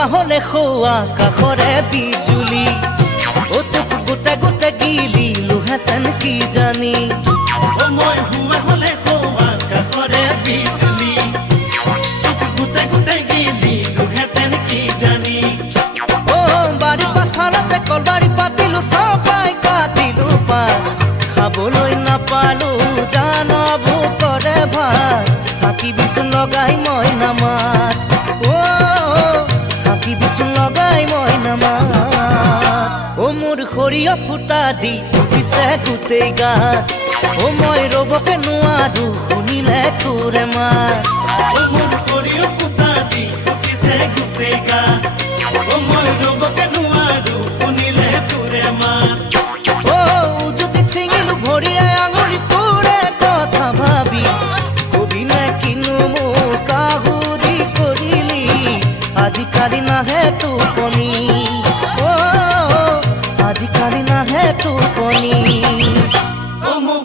হোৱা হলে খোৱা কাষৰে বিজুলি তোক গোটে গোটে গিলিলোহেঁতেন কি জানি মই হোৱা হলে খোৱা কাষৰে বিজুলি তোক গোটে গোটে গিলিলোহেঁতেন কি জানি বাৰীৰ পাছফালতে কলবাৰী পাতিলো চপাই কাটিলো পাত খাবলৈ নাপালো জানো ভোকৰে ভাত হাকি বিচুন লগাই মই নামাত হাকি বিচুন লগাই মই নামাত মোৰ সৰিয়হ ফুটা দি উঠিছে গোটেই গাত মই ৰ'বকে নোৱাৰো শুনিলে তোৰে মাত মোৰ সৰিয়হ ফুটা দি উঠিছে গোটেই গাত মই ৰ'বকে নোৱাৰো শুনিলে তোৰে মাত যদি ছিঙিলো ভৰিৰে আঙুলি তোৰে কথা ভাবি কবি নে কিনো মোক আহুৰি কৰিলি আজিকালি নাহে টোপনি আজিকালি নাহে টোপনি